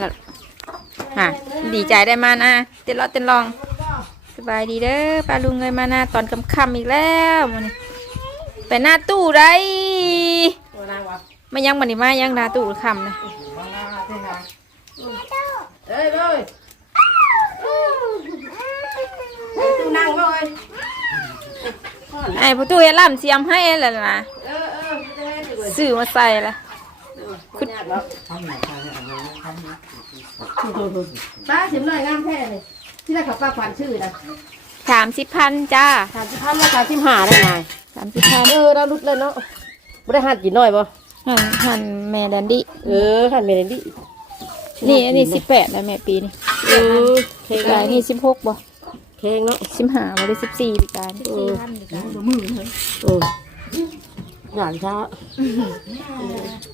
แล้วฮะดีใจได้มานะเต้นรอดเต้นลอง สบายดีเด้อปลาลุงเลยมานะตอนค่ำๆอีกแล้วมื้อนี้ไปหน้าตู้ได้มายังบันนี้มายังหน้าตู้ค่ำนะเอ้ยเลยตู้นั่งเลยไอ้ประตูเฮ็ดล่ำเสียมให้แล้วนะเออเออจะ ให้ดีกว่าซื้อมาใส่ละคุณป้าชิมหน่อยงามแท้เลยที่ได้ขับป้าขวัญชื่อนะสามสิบพันจ้าสามสิบพันแล้วสามสิบห้าได้ไงสามสิบพันเออเราลุดเลยเนาะไม่ได้หัดกินหน่อยบ่หันหันแม่แดนดี้เออหัดเมนดินี่อันนี้สิบแปดแล้วแม่ปีนี่เออเพลงกายนี่สิบหกบ่เพลงเนาะสิบห้าบ่ได้สิบสี่ปีกายเออเออหลานช้าเอ้ยนะเอากระแลมมาเอ้ยหน้าเลยลูกจะได้มือนางจะได้เอากระแลมมาเอ้ยหน้าเลยลูกเหลือคนสภาพไปเห็นงา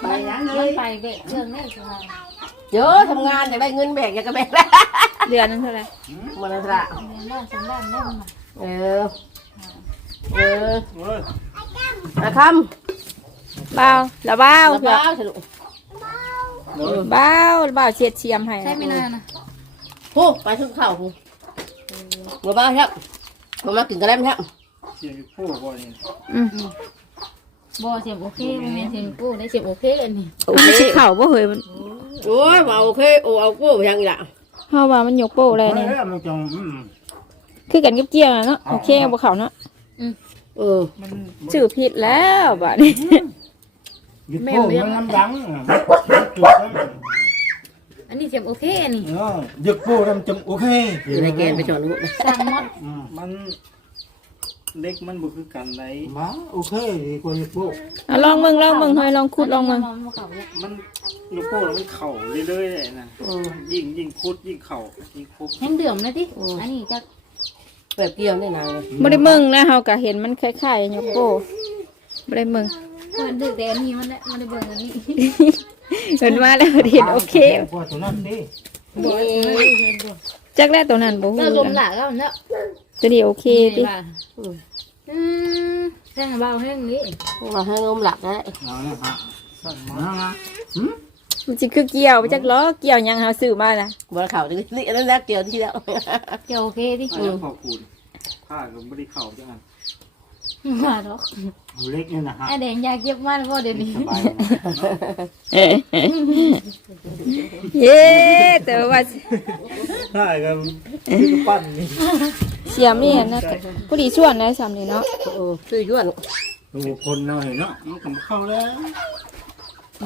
ไม่ลำหน้าแล้วเพื่อนเพื่อนตัวก็ลำแล้วที่เราไม่เห็นงานใช่หรอมีงานตัดนิดเออได้ไปมันมาละไปยังเลมันยไปแบกเครื่องได้สบายเยอะทำงานอยากได้เงินแบกอยากจะแบกแล้วเดือนนั้นเท่าไหร่มันละเงินด้านสำด้านได้มาเออเออนะคำเบาแล้วเบาแล้วเผื่อบ้าสนุกเบาเบาเฉียดเฉียมให้ใช่ไม่นานนะพูไปทุกเข่าพูเมื่อบ้าครับมามากินกระเล่มครับเสียงอยู่ผู้บ่นี่อืม บ่เสียบโอเคไม่แม่นเสียบกูได้เสียบโอเคอันนี้โอ้ยสิเข่าบ่เฮยมันโอ้ยมาโอเคโอ้เอากู้ไปยังอีกละเฮาว่ามันยกโป้เลยเอนี่อมันจงอืมคือกันกับเกี่ยวน่ะเนาะโอเคบ่เข่าเนาะเออมันชื่อผิดแล้วบัดนี้หยุดโป้มันน้ำดังจุดอันนี้เสียบโอเคอันนี้เออหยุดโป้มันจงโอเคอยู่ในแกนไปจอดลูกสร้างมดอืมมัน เล็กมันบ่คือกันไดมาโอเคดีกว่าหยุดโบกเอาลองมึงลองมึงเฮยลองขุดลองมึงมันเก่าแล้วมันหยุดโป้แล้วมันเข่าเรื่อยๆเลยนะเออยิ่งยิ่งคุดยิ่งเข่ายิ่งคุบแห้งเดือมนะติอันนี้จักแบบเกี่ยวนี่นางเลยบ่ได้มึงนะเฮาก็เห็นมันคล้ายๆยกโป้บ่ได้มึงมันดึกแต่อันนี้มันมันได้เบิ่งอันนี้เห็นว่าแล้วเห็นโอเคกว่าตัวนั้นดิจักแรกตัวนั้นบ่ฮู้เลิกลมนะหลักแล้วเนาะ ตัวนี้โอเคติอืมแห้งเบาแห้งนี้ว่าให้งมหลักได้เอาเนี่ยฮะสั่นมานะมันสิคือเกี่ยวไปจักล้อเกี่ยวหยังเฮาซื้อมาน่ะบนเขาจะนี่นั่นแล้วเกี่ยวที่แล้วเกี่ยวโอเคดิอันนี้ขอบคุณข้าก็บ่ได้เข่าจังนั้นมาหรอก เอาเล็กนี่นะฮะไอแดงอยากเก็บมันบ่เดี๋ยวนี้สบายเย้แต่ว่าข้าก็คือปั้นนี่เสียมนี่นะผู้ดีส่วนนะสามนี่เนาะเออซื้อย้วนโอ้คนเนาะเห็นเนาะมันก็เข้าแล้ว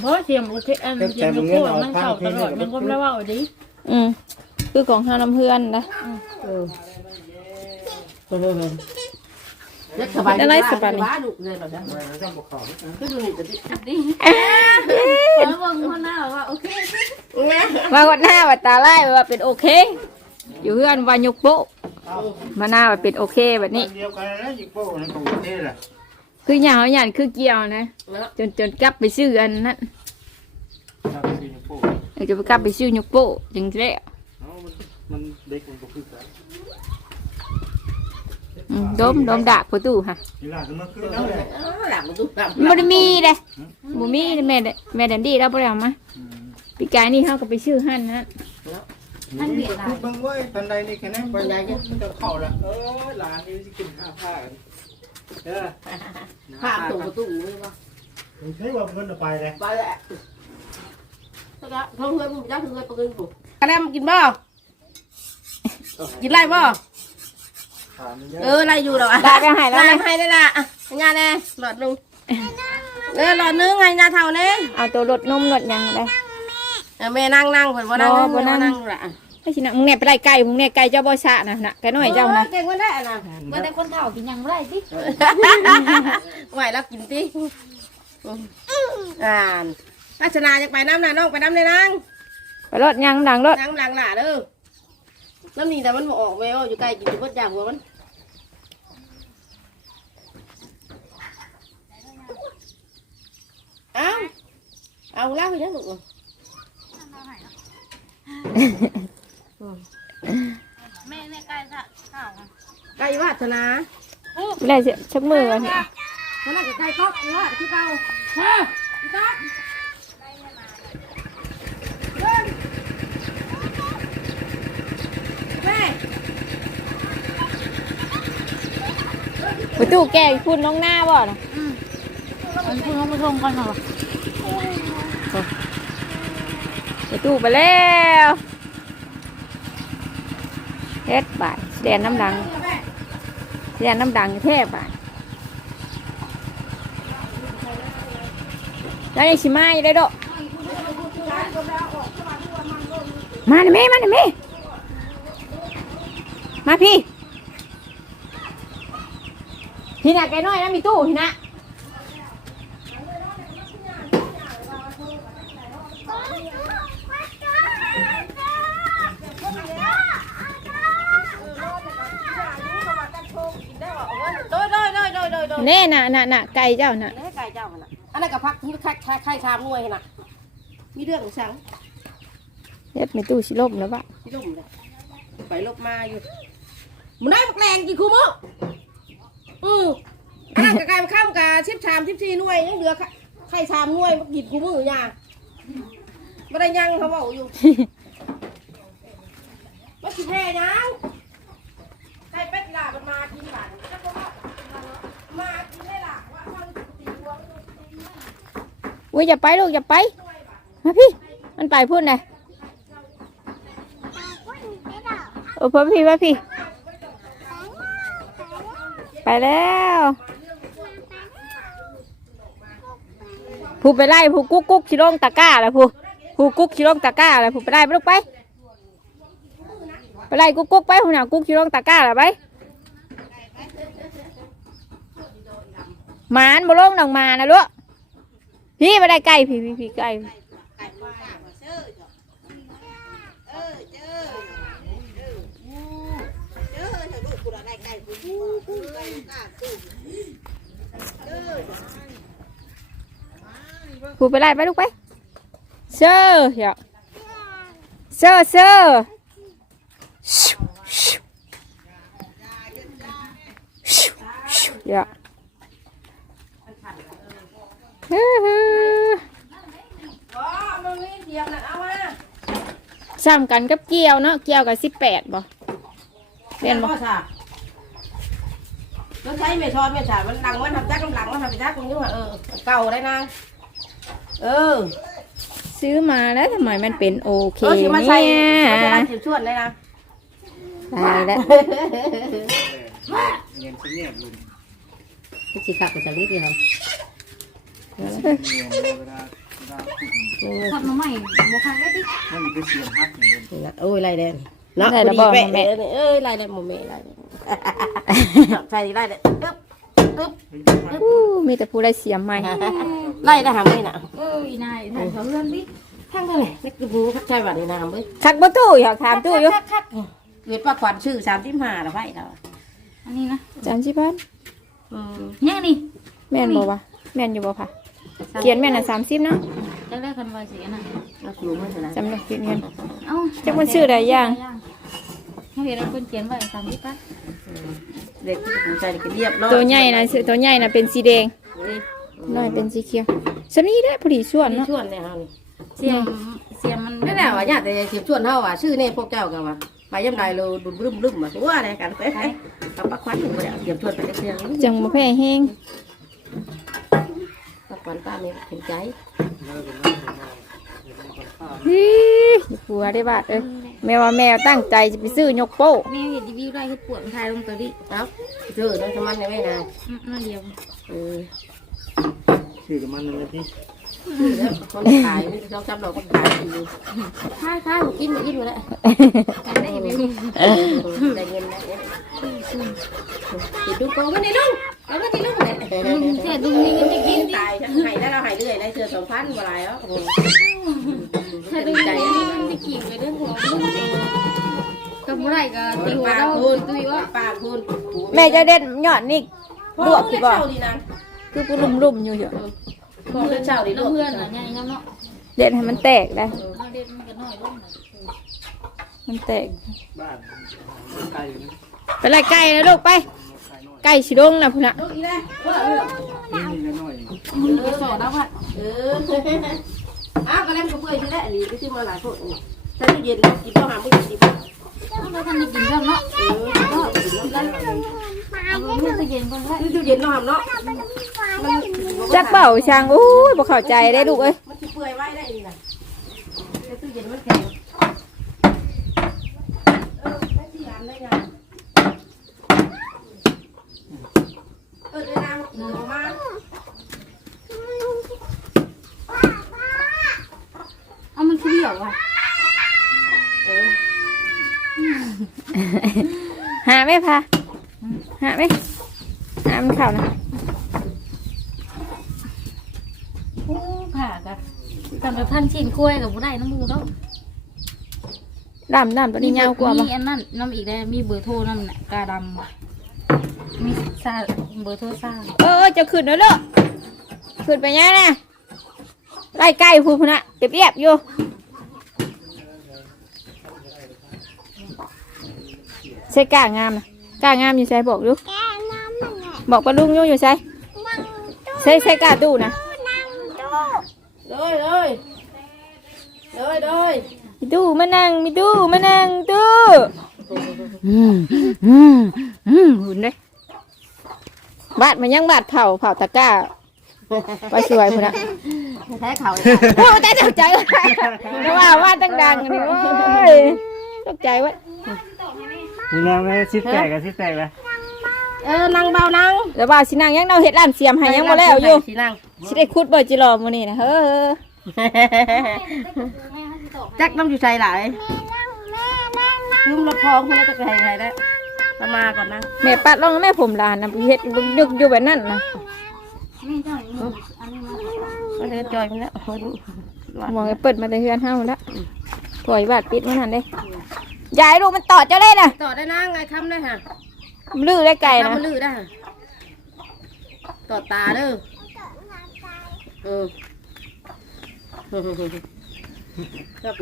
เพราะเสียงโอเคอันเสียงโอเคมันเข้าตลอดมันก็ไม่ว่าดิอืมคือของห้าน้ำเพื่อนนะเออ เล็กสบายบ้าดุเลยแบบนั้นมันจะบ่เข้าคือดูนี่จะดิแล้วบางคนหน้าว่าโอเคว่าวัดหน้าวัดตาไล่ว่าเป็นโอเค อยู่เพื่อนวายกโปะมาหน้าว่าเป็นโอเคแบบนี้เดียวกันแล้วหยุดโป้นี่ก็โอเคแหละคืออย่างเขาอย่างคือเกี่ยวนะ จนจนกลับไปซื้ออันนั้นครับคือหยุดโป้เดี๋ยวจะไปกลับไปซื้อยกโปะจังจะได้เนาะมันมันเด็กมันบ่คือกัน อืมดมดมดากประตูค่ะเวลาจะมาคืนแล้วแหละหลับมันดุหลับมันบ่ได้มีเลยบ่มีแม่เดแม่ดันดี้เราบ่ได้เอามาปีกายนี่เขาก็ไปซื้อหั่นนะท่านเบียดคือเบิ่งไว้ทันใดนี่แค่นั้นปัญญาเนี่ยมันจะเข้าละเออหลานนี่สิกินข้าวผ้ากันเออข้ามตัวประตูเลยว่าใช่ว่าเพิ่นเอาไปเลยไปแหละถ้าเพื่อนยักษ์เพื่อนปืนปุ๊บกระแลมกินบ่กินไรบ่ถาม เยเออะอไรอยู่หรอได้ไปให้แล้วได้นะให้ได้ละงานแน่หลอดนึงเออหลอดนึงไงนาเท่าเน่เอาตัวรถนมรถหยังได้แม่นั่งนั่งเพิ่นบ่นั่งบ่นั่งนั่งละไอ้ชินะมึงเนี่ยไปไล่ไก่มึงเนี่ยไก่เจ้าบ่ชะนะนะไก่น้อยเจ้านะเก่งกว่าได้นะเมื่อแต่คนเฒ่ากินยังไม่ได้สิไหวแล้วกินติอ่านราชนาจะไปน้ำน่ะน้องไปน้ำเลยนางไปรถยังดังรถน้ำล้างหน้าเด้อน้ำนี่แต่มันบ่ออกแววอยู่ใกล้กินอยู่เบิดอย่างหัวมัน เอาเอาเล่าไปยังลูกแม่แม่ใกล้จะข้าวไก่วาสนาไม่ได้เสียชักมือวะเนี่ยมันน่าจะไก่ก๊อกไก่วาที่เก่าเฮ้ยพี่ก๊อกแม่ประตูแก้พูดน้องหน้าบ่นะ มันคุณเขาไปชมกันเหรอประตูไปแล้วเฮ็ดบาทแดนน้ำดังแดนน้ำดังแทบบาทแล้วยังชิมาอยู่ได้ดอกมาหน่อยแม่มาหน่อยแม่มาพี่พี่น่ะแกน้อยนะมีตู้พี่น่ะ โดยโดยโดยโดยโดยโดย แน่น่ะน่ะน่ะไก่เจ้าน่ะให้ไก่เจ้ามันน่ะอันนั้นกับพักที่ไข่ไข่ไข่ชามนวยน่ะ มีเรื่องของสังเฮ็ดมีตู้ชิลมแล้วปะที่ลุ่มเลยไปลบมาอยู่มันได้แรงกี่คู่มั้งอืออันนั้นกับไก่มาข้ามกับชิบชามชิบชีนวยยังเหลือไข่ชามนวยมากินคู่มือยาไม่ได้ยังเขาบอกอยู่มากินแห่ยังไก่เป็ดลามันมากินหลานมากินได้ล่ะว่ามันตีหัว อุ้ยอย่าไปลูกอย่าไป มาพี่ มันไปพูดไงโอ้พ่อพี่ว่าพี่ ไปแล้วผู้ไปไล่ผู้กุ๊กกุ๊กชิลงตะก้าแล้วผู้ผู้กุ๊กชิลงตะก้าแล้วผู้ไปไล่ไปลูกไปไปไล่กุ๊กกุ๊กไปผู้หนากุ๊กชิลงตะก้าแล้วไปหมานบ่ลงดอกมานะลูก พี่ไม่ได้ไก่พี่พี่พี่ไก่ผูไปไล่ไปลูกไปเซอร์อย่าเซอร์เซอร์ชิวชิวชิวชิวอย่าฮึ่ม อ๋อมันมีเทียมนะเอามา ซ้ำกันกับเกี่ยวเนาะเกี่ยวกับสิบแปดบ่เรียนบ่พ่อสาแล้วใช้เมชอนเมชามันดังมันทำจักกำลังมันทำไปจักตรงนี้ว่าเออเก่าได้นางเออ ซื้อมาแล้วทำไมมันเป็นโอเคเออสิมาใส่เนี่ยมาใส่ร้านเสียบชวนได้นะตายแล้วเงินชิ้นเนี่ยลุงสิขับไปจากนี้ดีครับเงินเวลาเวลาขุด ทำมาใหม่โมคันได้ดิมันมีก็เสียงฮักอย่างเงี้ยโอ้ยไรแดงเนาะพอดีเป๊ะเอ้ยไรแดงโมเมไรแดงใส่ไรแดงปึ๊บปึ๊บอู้มีแต่ผู้ไรเสียมใหม่ไล่ได้หาไม่น่ะเอ้ยนายถ่ายเขาเรื่องดิทั้งเท่าไหร่นี่คือบูใช่บัตรในนามเว้ยคักประตูอยากถามตู้อยู่เวทป้าขวัญชื่อสามสิบห้าละไพ่เราอันนี้นะจานชิพันอืมเนี่ยนี่แม่นบ่วะแม่นอยู่บ่ค่ะ เขียนแม่นอะสามสิบเนาะจะได้คันไว้สีนะเราสูงไม่ใช่นะจำได้เขียนเงินเอ้าจักมันชื่ออะไรย่างเขาเห็นเราคนเขียนไว้สามที่ปัดเด็กที่ถูกใจก็เรียบร้อยตัวใหญ่นะชื่อตัวใหญ่นะเป็นสีแดงน้อยเป็นสีเขียวสนี่ได้พอดีส่วนนี่เนาะชวนเนี่ยฮะนี่เสียมเสียมมันนั่นแหละว่าญาติแต่เสียบชวนเท่าว่าชื่อเนี่ยพวกเจ้ากันว่าไปย่ำใดเราดุมรึมรึมมาตัวอะไรกันไปกับป้าขวัญถึงไปเสียบชวนไปเสียงจังบ่แพ้แห้ง ป้าขวัญป้าไม่เห็นใจฮีผัวได้บาดเอ้ยแม่ว่าแมวตั้งใจจะไปซื้อยกโป้แม่เห็นรีวิวได้คือปวดทายลงตัวดิเอ้าเจอน้องสมันเนี่ยไม่นานนั่นเดียวเออชื่อกับมันอะไรที่ชื่อแล้ว คนขายไม่ต้องจำเราคนขายอยู่ค่ายค่ายกินมากินหมาแล้วได้รีวิวได้เงินแล้วติดดูโกงกันดิลุงเอาก็ติดลุงเลยเสียดุงนี่ก็จะกินตายหายแล้วเราหายเรื่อยได้เสือสองพันกว่าไรแล้วเสียดุงนี่จะกินไปเรื่องหัวกับเมื่อได้ก็ตีหัวเราตุยว่าปากคุณแม่จะเด็ดยอดนี่ลวกคือบ่เช้าคือกูลุ่มๆอยู่เถอะ พ่อเช้าดีลวกเพื่อนน่ะใหญ่ยังเนาะเด็ดให้มันแตกได้เราเด็ดมันก็น้อยลงน่ะมันแตก บ้านไกลอยู่นะไปไล่ไก่นะลูกไป ไก่สิลงนะพุ่นน่ะลูกอีได้นี่นี่ก็น้อยมึงก็สอนแล้วว่าเอออ้าวก็เล่นกับเพื่อนใช่ไหมอันนี้ไปซื้อมาหลายคนถ้าตู้เย็นกินข้าวหามื้อกินเราทำให้กินแล้วเนาะ เออก็กินแล้ว เอาเมื่อเย็นเพิ่นให้ตู้เย็นเนาะเนาะจักเป่าช่างอู้ยบ่เข้าใจได้ลูกเอ้ยมันสิเปื่อยไว้ได้นี่น่ะแต่ตู้เย็นมันแข็งเออได้ที่ร้านได้ยังเออเดี๋ยวน้ำหนูมาเอามันคือเดี่ยวว่ะเออหาไหมพะ หาไหมหามันเข้านะโอ้ผ่ากันทำไปพันชิ้นกล้วยกับบ่ได้น้ำมูเนาะดำดำตัวนี้ยาวกว่าบ่มีอันนั้นน้ำอีกได้มีเบอร์โทรน้ำน่ะกาดำอะมีซาเบอร์โทรสร้างเออจะขึ้นแล้วเด้อขึ้นไปยังนะไล่ไก่พูพุ่นน่ะเรียบๆอยู่ใช่กล้างามนะ กล้างามอยู่ใส่บอกดูบอกปลาลุงอยู่อยู่ใส่ใส่ใส่กล้าตู้นะเลยเลยเลยเลยมีตู้มานั่งมีตู้มานั่งตู้อืมอืมอืมหุ่นเลยบาดมันยังบาดเผาเผาตะกร้าไปสวยพุ่นน่ะแท้เขาโอ้แต่ตกใจว่าแต่ว่าว่าตั้งดังอันนี่โอ้ยตกใจว่า นี่แนวไม่ซิดแตกกับซิดแตกเลยเออนางเบานางแล้วว่าสินางยังเนาเฮ็ดร้านเสียมให้ยังบ่แล้วอยู่สีนางสิได้คุดบ่จิรอมื้อนี้นะเฮ้อจักน้ำอยู่ใจหลายลืมรถพองคนละจะไปไหนได้เรามาก่อนนะแม่ปัดลองแม่ผมหลานนะเฮ็ดดึกๆอยู่แบบนั้นนะไม่ใช่อันนี้มันมาเดินจอยมันแล้วมองให้เปิดมาแต่เฮือนเฮาแล้วถอยบาดปิดมันนั่นเด้ ยายลูกมันตอดเจ้าเลยน่ะต่อได้นะไงคำได้ฮะมันลื้อได้ไก่นะคำมันลื้อได้ฮะต่อตาเด้อเออ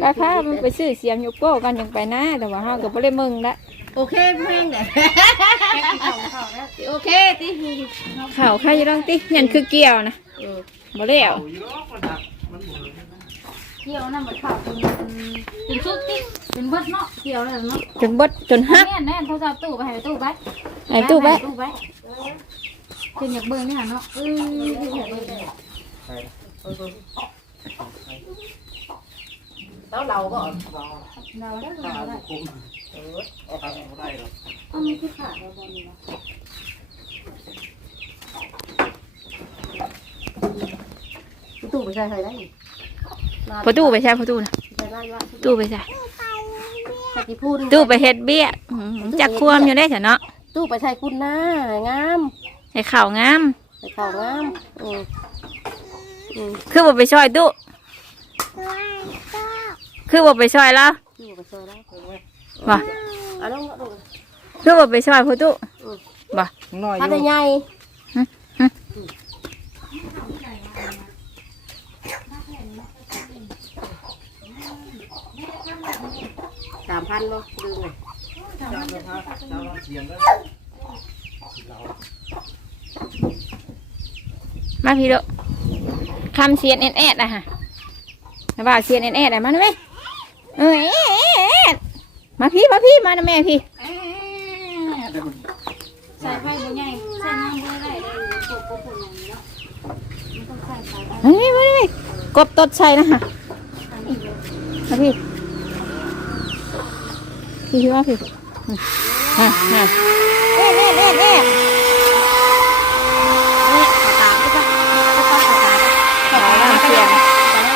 ราคามันไปซื้อเสียมยกโก้กันยังไปนะแต่ว่าเฮาก็บ่ได้มึงละโอเคเพ่งเด้โอเคติข้าวใครอยู่ลองติยันคือเกี่ยวนะเออบ่แล้วอยู่รอบมันหักมันหมุน เกี่ยวนั่นมันข่าวเป็นเป็นชุดติ๊กเป็นเบิดเนาะเกี่ยวเลยเนาะจนเบดจนฮักแน่แน่เขาจะเอาตู้ไปให้ตู้ไปไอ้ตู้แบะตู้ไปเป็นอยากเบิ่งนี่ฮะเนาะเออแล้วเราก็เราได้ตาเราได้คุมเออเอาทำไม่ได้หรอกเอามันคือขาดเราตอนนี้เนาะตู้ไปใส่ใครได้ พอตู้ไปใช่พอตู้นะใส่ได้ว่าตู้ไปใช่ใส่กี่พูดตู้ไปเฮ็ดเบี้ยอืมจักควมอยู่ได้ฉันเนาะตู้ไปใส่คุณหน้างามให้ข่าวงามใส่ของงามอืมอืมคือบ่ไปช่วยตู้คือบ่ไปช่วยแล้วตู้ไปใส่แล้วบ่เอาน้องเอาคือบ่ไปช่วยพอตู้บ่น้อยอถ้าได้ยู่ใหญ่ สามพันเนาะดึงเลยเจ้าสภาพเจ้าเสียงแล้วมาพี่โดคำเสียนเอ็นแอดอะฮะแล้วว่าเสียนเอ็นแอดอะมาหน่อยไหมเอ้ยเอ็ดเอ็ดมาพี่มาพี่มานะแม่พี่ใส่ไฟบ่ใหญ่ใส่น้ำบ่ได้เลยปกปกอย่างนี้เนาะมันต้องใส่ไฟเฮ้ยมาเลยกบตดใส่นะฮะมาพี่ พี่ว่าพี่ฮะฮะเอ๊ะเอ๊ะเอ๊ะเอ็ด ตามก็ต้องก็ต้องตาม ขอลำเสียง น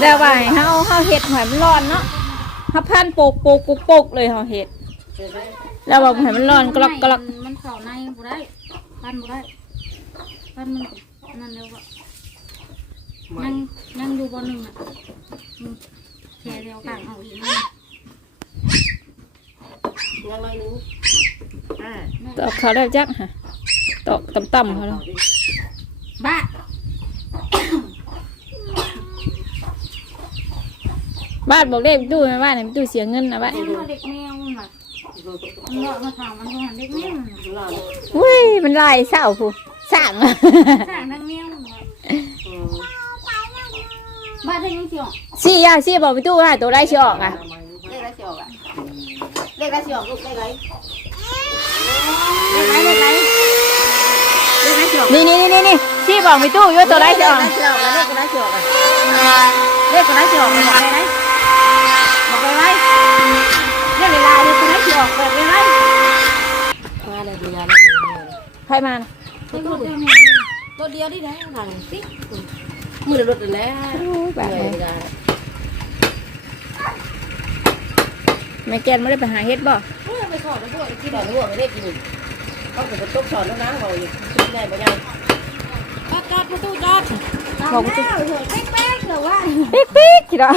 แล้วว่าให้เฮาเฮาเฮ็ดให้มันร้อนเนาะเฮาพันโปกโปกโปกโปกเลยเฮาเฮ็ด แล้วว่าให้มันร้อนกรอกกรอกมันเข้าในบ่ได้ปั้นบ่ได้ปั้นมันนั่นแล้วก็นั่งนั่งดูบอลหนึ่งอะอืมแชร์เดียวกันเอาอีกนะยังไงนึงอ่าตอกเขาแล้วจักฮะตอกต่ำๆเขาแล้วบ้า บ้านบอกเลขดูไหมบ้านไหนดูเสียเงินนะบ้านแม่มาเด็กแมวน่ะมันเลาะมาถามมันว่าเด็กแมวน่ะหลานอุ้ยมันลายเศร้าผู้สั่งสร้างนางแมวน่ะอืมบ้าได้ยังเสียวซี่อะซี่บอกไปตู้ว่าตัวได้ชิออกอะเลขอะไรสิออกอะเลขอะไรสิออกลูกเลขอะไรเลขอะไรเลขอะไรเลขอะไรสิออกนี่นี่นี่นี่ซี่บอกไปตู้ว่าตัวได้ชิออกเลขอะไรสิออก เลขอะไรสิออกอะเลขอะไรสิออกบอกไปไหนบอกไปไหนเลขเวลาเลขอะไรสิออกบอกไปไหนมาเลยเดียว ใครมานะตัวเดียวแมวตัวเดียวดินะหนังสิมือรถแล้วโอ้ยแบบเลยแม่แกนไม่ได้ไปหาเฮ็ดบ่ไม่ขอนะพวกที่บอกว่าไม่ได้กินเขาถึงตกสอนแล้วนะเขาอยู่กินได้ไหมยังจอดจอดประตูจอดบอกไปตู้เป๊กเป๊กหรือว่าเป๊กเป๊กคิดว่า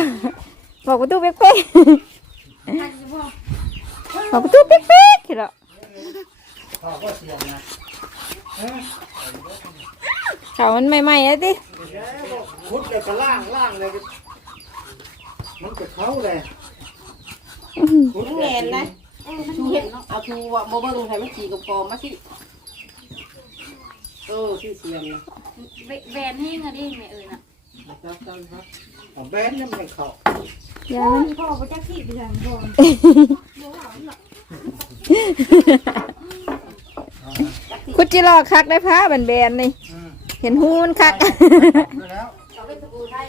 บอกไปตู้เป๊กเป๊กบอกไปตู้เป๊กเป๊กคิดว่าพ่อก็เสียงนะ เขามันใหม่ๆอะดิพุดเลยก็ล่างล่างเลยก็มันก็เข้าเลยพุดแงนนะชูเห็ดเอาชูว่าโมเบิ้งให้มันขี่กับกอมาสิเออที่เสียงนะแวนให้เงินดิแม่เอ่ยน่ะครับครับเอาแบนเนี่ยมันเข้าอย่ามันพ่อบ่จักที่ไปทางพ่อน คุดจิรอคักได้ผ้าบันแบนนี่อืมเห็นหูมันคักดูแล้วเราเป็นสกูไทย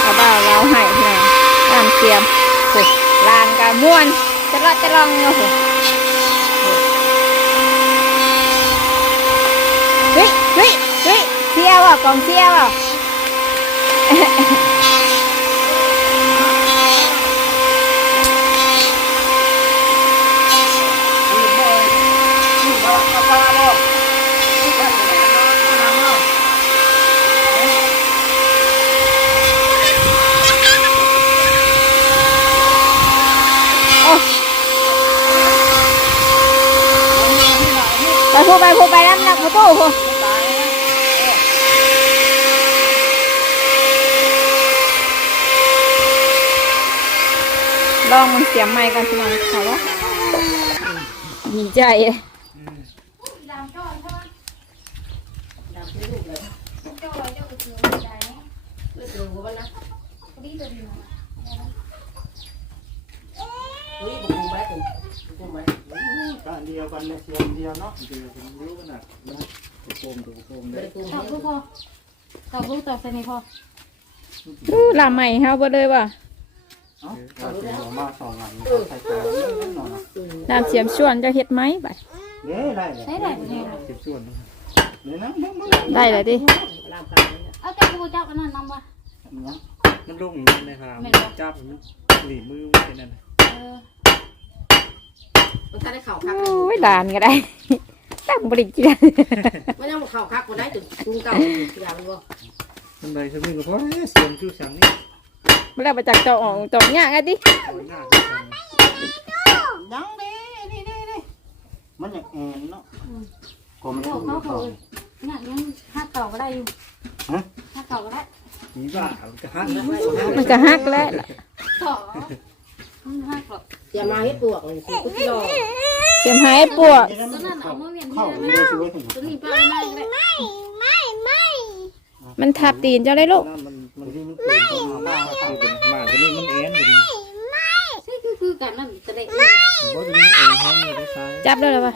เอาบ่าวเราให้ที่ไหนตามเตรียมโอ้ยลานกาม่วน จะรอดจะลองโอ้โหเฮ้ยเฮ้ยเฮ้ยเสียวอะกองเสียวอะ ดูบ่อยดูบ่อยเอาปลาบ่ดูบ่อยเอาน้ำเอา ไปพูไปพูไปน้ำหนักประตู ลองมันเสียมใหม่กันสิมันเขาว่าดีใจเลยดามจ้อยใช่ไหมดำที่ลูกเลยจ้อยเจ้าก็คือไม่ได้นะเลือดดูมันนะพอดีตัวดีนะเฮ้ยบุกบุกไปถึงบุกไปการเดียวกันเลยเสียงเดียวเนาะเดียวกันรู้กันนะนะตัวโกมตัวโกมปเลยตอบลูกพอตอบลูกตอบใส่ไหมพอดูลาใหม่เฮาบ่เลยว่ะ เอ้าเราเสียงมาสองหลังใส่ตัวนิดหน่อยนะลามเสียมชวนเจะเฮ็ดไหมบัดเด้ได้เลยใช่ได้เนี่ยสิบส่วนเดี๋ยวนะมึงมึงได้เลยดิลามกันเอาเจ้ากูเจ้ากันนั่นนำวะมันลุ่งอย่างนี้นะครับจับมันหนีมือมันเป็นนั่นเออมันถ้าได้เข่าคักโอ้ยหลานก็ได้ตั้งบริจิตมันยังเข่าคักกูได้ถึงกูเก่าอย่างนี้บ่มันเลยสมิงก็เพราะเสียงชื่อสังนี่ มาแล้วมาจากเจาะออกเจาะยากอะดิหน้ายังดินี่นี่นี่มันอย่างแอนเนาะก็มันเขาถูกเขาเขาเขาเนี่ยยังห้าเก่าก็ได้อยู่ห้าเก่าก็ได้ผีบ้ามันก็หันนะมันก็ฮักแล้วล่ะต่อมันห้าเก่าอย่ามาให้ปวกเลยสิกูที่รอเสียมหายปวดตัวนั้นเอามาเวียนเข้าที่ไม่นั่นได้ช่วยถึงตัวนี้ป้าไม่ได้มันทับตีนเจ้าได้ลูกมัน กันนั่นจะได้เพราะตัวนี้แอนห้องอยู่ได้ซ้ายจับได้แล้วปะ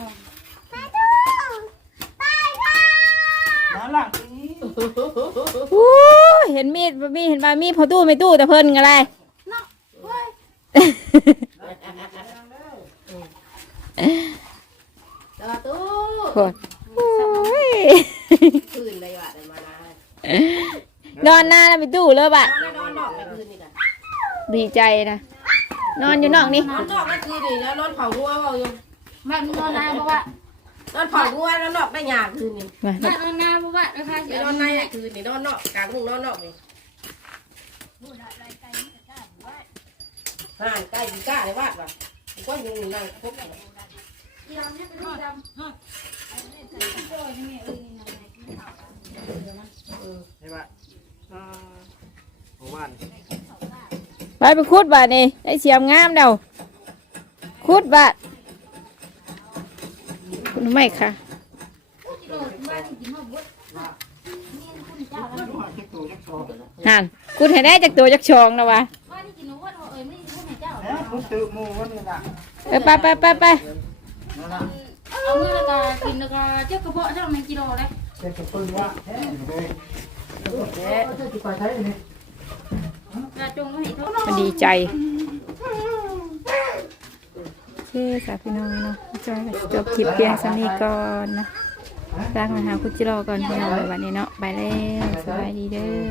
ด้านหลังนี้อู้เห็นมีดบ่มีเห็นว่ามีพอตู้ไม่ตู้แต่เพิ่นก็ได้เนาะเว้ยโคตรโอ้ยคืนเลยว่ะได้มานะนอนหน้าแล้วไปตู้เลยบะนอนนอนนอกในคืนนี่กันดีใจนะ นอนอยู่นอกนี่นอนนอกในคืนนี่แล้วนอนเผางัวเผาอยู่บ้านนอนนาเพราะว่านอนเผางัวแล้วนอกได้หยาคืนนี่มาบ้านนอนนาเพราะว่าราคาไปเสียนอนในอะคืนนี่นอนนอกกลางมุ้งนอนนอกนี่ห่านใกล้ดีก้าเลยวาดว่ะก็ยุงนั่งพบกันใช่ปะอ่าหมู่บ้าน ไปไปคุดบาทนี่ได้เสียมงามเดาคุดบาทคุณไม่ค่ะหันคุดให้ได้จากตัวจากชองนะวะเอ้ยไม่ได้พูดให้เจ้าแล้วมันตื่นหมู่วันนี้ล่ะเอไปไปไปไปเอาเมื่อแล้วก็กินแล้วก็เจ้ากระเพาะเท่าไม่กิโลเลยเจ็บกับปืนว่าแท้เลยเจ๊จะไปใช้นี่กระจงก็ให้เขา มันดีใจโอเคค่ะพี่น้องเนาะจอยจบคลิปเพียงสนี้ก่อนนะสร้างมาหาคุณจิโร่ก่อนพี่น้องวันนี้เนาะไปแล้วสบายดีเด้อ